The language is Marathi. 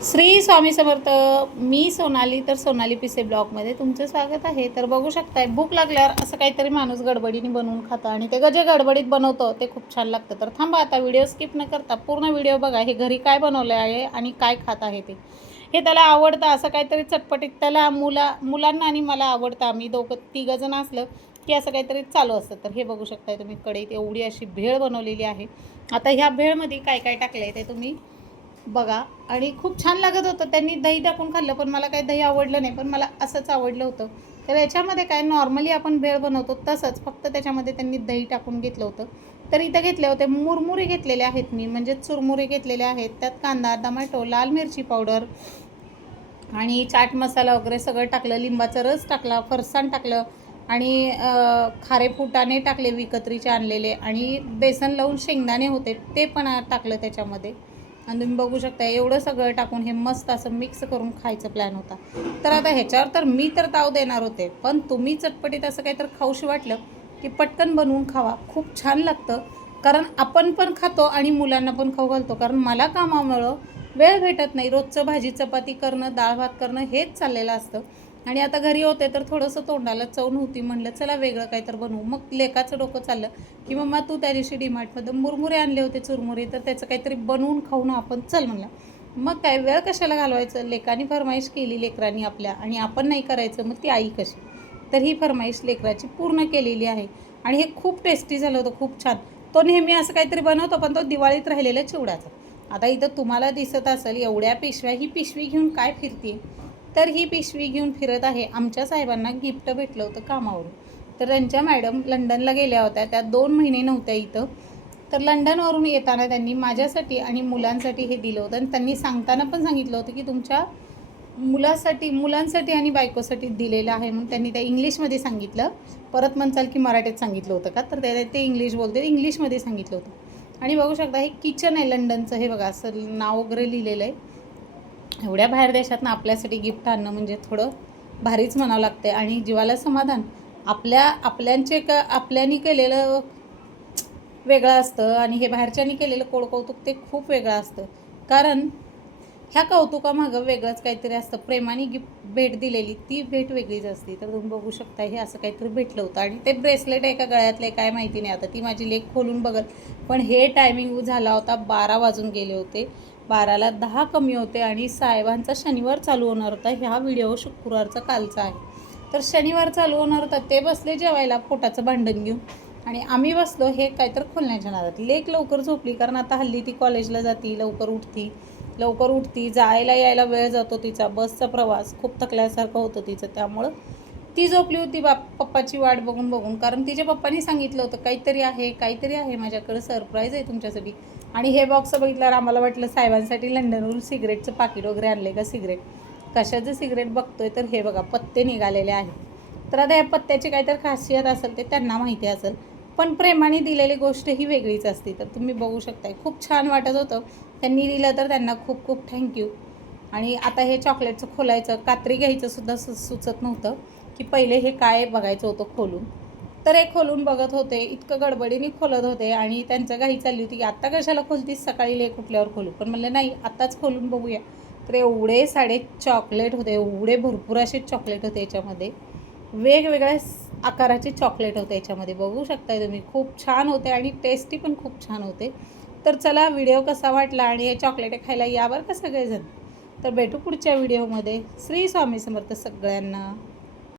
श्री स्वामी समर्थ. मी सोनाली, तर सोनाली पिसे ब्लॉगमध्ये तुमचं स्वागत आहे. तर बघू शकताय, भूक लागल्यावर असं काहीतरी माणूस गडबडीने बनवून खातं आणि ते जे गडबडीत बनवतो ते खूप छान लागतं. तर थांबा, आता व्हिडिओ स्किप न करता पूर्ण व्हिडिओ बघा. हे घरी काय बनवलं आहे आणि काय खात आहे ते. हे त्याला आवडतं, असं काहीतरी चटपटीत. त्याला मुलांना आणि मला आवडतं. आम्ही तिघं जण असलं की असं काहीतरी चालू असतं. तर हे बघू शकताय तुम्ही, कढईत एवढी अशी भेळ बनवलेली आहे. आता ह्या भेळमध्ये काय काय टाकलं आहे ते तुम्ही बघा. आणि खूप छान लागत होतं. त्यांनी दही टाकून खाल्लं, पण मला काही दही आवडलं नाही, पण मला असंच आवडलं होतं. तर याच्यामध्ये काय, नॉर्मली आपण भेळ बनवतो तसंच, फक्त त्याच्यामध्ये त्यांनी दही टाकून घेतलं होतं. तर इथं घेतले होते मुरमुरे घेतलेले आहेत मी, म्हणजे चुरमुरे घेतलेले आहेत. त्यात कांदा, टोमॅटो, लाल मिरची पावडर आणि चाट मसाला वगैरे सगळं टाकलं. लिंबाचा रस टाकला, फरसाण टाकलं आणि खारे फुटाणे टाकले विकत्रीचे आणलेले, आणि बेसन लावून शेंगदाणे होते ते पण टाकलं त्याच्यामध्ये. आणि तुम्ही बघू शकता, एवढं सगळं टाकून हे मस्त असं मिक्स करून खायचा प्लॅन होता. तर आता ह्याच्यावर तर मी तर ताव देणार होते, पण तुम्ही चटपटीत असं काही तर खाऊशी वाटलं की पटकन बनवून खावा. खूप छान लागतं, कारण आपण पण खातो आणि मुलांना पण खाऊ घालतो. कारण मला कामामुळं वेळ भेटत नाही, रोजचं भाजी चपाती करणं, डाळ भात करणं हेच चाललेलं असतं. आणि आता घरी होते तर थोडंसं तोंडाला चव नव्हती, म्हणलं चला वेगळं काही तर बनवू. मग लेकाचं डोकं चाललं की मम्मा तू त्या दिवशी डीमार्टमध्ये मुरमुरे आणले होते, चुरमुरे, तर त्याचं काहीतरी बनवून खाऊ ना आपण, चल म्हणलं. मग काय, वेळ कशाला घालवायचं. लेकानी फरमाईश केली लेकरांनी आपल्या, आणि आपण नाही करायचं, मग ती आई कशी. तर ही फरमाईश लेकराची पूर्ण केलेली आहे. आणि हे खूप टेस्टी झालं होतं, खूप छान. तो नेहमी असं काहीतरी बनवतो, पण तो दिवाळीत राहिलेला चिवड्याचा. आता इथं तुम्हाला दिसत असेल एवढ्या पिशव्या, ही पिशवी घेऊन काय फिरते. तर ही पिशवी घेऊन फिरत आहे. आमच्या साहेबांना गिफ्ट भेटलं होतं कामावरून. तर त्यांच्या मॅडम लंडनला गेल्या होत्या, त्या 2 महिने नव्हत्या इथं. तर लंडनवरून येताना त्यांनी माझ्यासाठी आणि मुलांसाठी हे दिलं होतं. आणि त्यांनी सांगताना पण सांगितलं होतं की तुमच्या मुलांसाठी आणि बायकोसाठी दिलेलं आहे म्हणून. त्यांनी त्या इंग्लिशमध्ये सांगितलं. परत म्हणचाल की मराठीत सांगितलं होतं का, तर ते इंग्लिश बोलते, इंग्लिशमध्ये सांगितलं होतं. आणि बघू शकता, हे किचन आहे लंडनचं. हे बघा, असं नाव वगैरे लिहिलेलं आहे. एवढ्या बाहेर देशातनं आपल्यासाठी गिफ्ट आणणं म्हणजे थोडं भारीच म्हणावं लागते. आणि जीवाला समाधान. आपल्यानी केलेलं वेगळं असतं, आणि हे बाहेरच्यांनी केलेलं कौतुक ते खूप वेगळं असतं. कारण ह्या कौतुकामागं वेगळंच काहीतरी असतं. प्रेमाने भेट दिलेली ती भेट वेगळीच असते. तर तुम्ही बघू शकता, हे असं काहीतरी भेटलं होतं. आणि ते ब्रेसलेट आहे का गळ्यातलं आहे काय माहिती नाही, आता ती माझी लेक खोलून बघत. पण हे टायमिंग झाला होता 12 वाजून गेले होते, 12ला 10 कमी होते. आणि साहेबांचा शनिवार चालू होणार होता. ह्या व्हिडिओ शुक्रवारचा कालचा आहे. तर शनिवार चालू होणार होता, ते बसले जेवायला पोटाचं भांडण घेऊन, आणि आम्ही बसलो हे काहीतरी खोलण्याच्या नादात. लेक लवकर झोपली, कारण आता हल्ली ती कॉलेजला जाती, लवकर उठती, जायला यायला वेळ जातो तिचा, बसचा प्रवास खूप थकल्यासारखं होतं तिचं. त्यामुळं ती झोपली होती पप्पाची वाट बघून बघून. कारण तिच्या पप्पानी सांगितलं होतं काहीतरी आहे माझ्याकडे, सरप्राईज आहे तुमच्यासाठी. आणि हे बॉक्स बघितल्यावर आम्हाला वाटलं साहेबांसाठी लंडनवरून सिगरेटचं पाकिट वगैरे आणले का. सिगरेट कशाचं सिगरेट बघतोय, तर हे बघा पत्ते निघालेले आहेत. तर आता या पत्त्याची काहीतरी खासियत असेल ते त्यांना माहिती असेल, पण प्रेमाने दिलेली गोष्ट ही वेगळीच असते. तर तुम्ही बघू शकताय, खूप छान वाटत होतं. त्यांनी दिलं तर त्यांना खूप खूप थँक्यू. आणि आता हे चॉकलेटचं खोलायचं, कात्री घ्यायचं सुद्धा सुचत नव्हतं की पहिले हे काय बघायचं होतं खोलून. तर हे खोलून बघत होते, इतकं गडबडीने खोलत होते. आणि त्यांचं घाई चालली होती की आत्ता कशाला खोलतीस, सकाळी लेक उठल्यावर खोलू. पण म्हणलं नाही, आत्ताच खोलून बघूया. तर एवढे साडे चॉकलेट होते, एवढे भरपूर असे चॉकलेट होते याच्यामध्ये. वेगवेगळ्या आकाराचे चॉकलेट होते याच्यामध्ये. बघू शकताय तुम्ही, खूप छान होते आणि टेस्टी पण खूप छान होते. तर चला, व्हिडिओ कसा वाटला आणि हे चॉकलेट खायला यावर का सगळेजण. तर भेटू पुढच्या व्हिडिओमध्ये. श्री स्वामी समर्थ सगळ्यांना.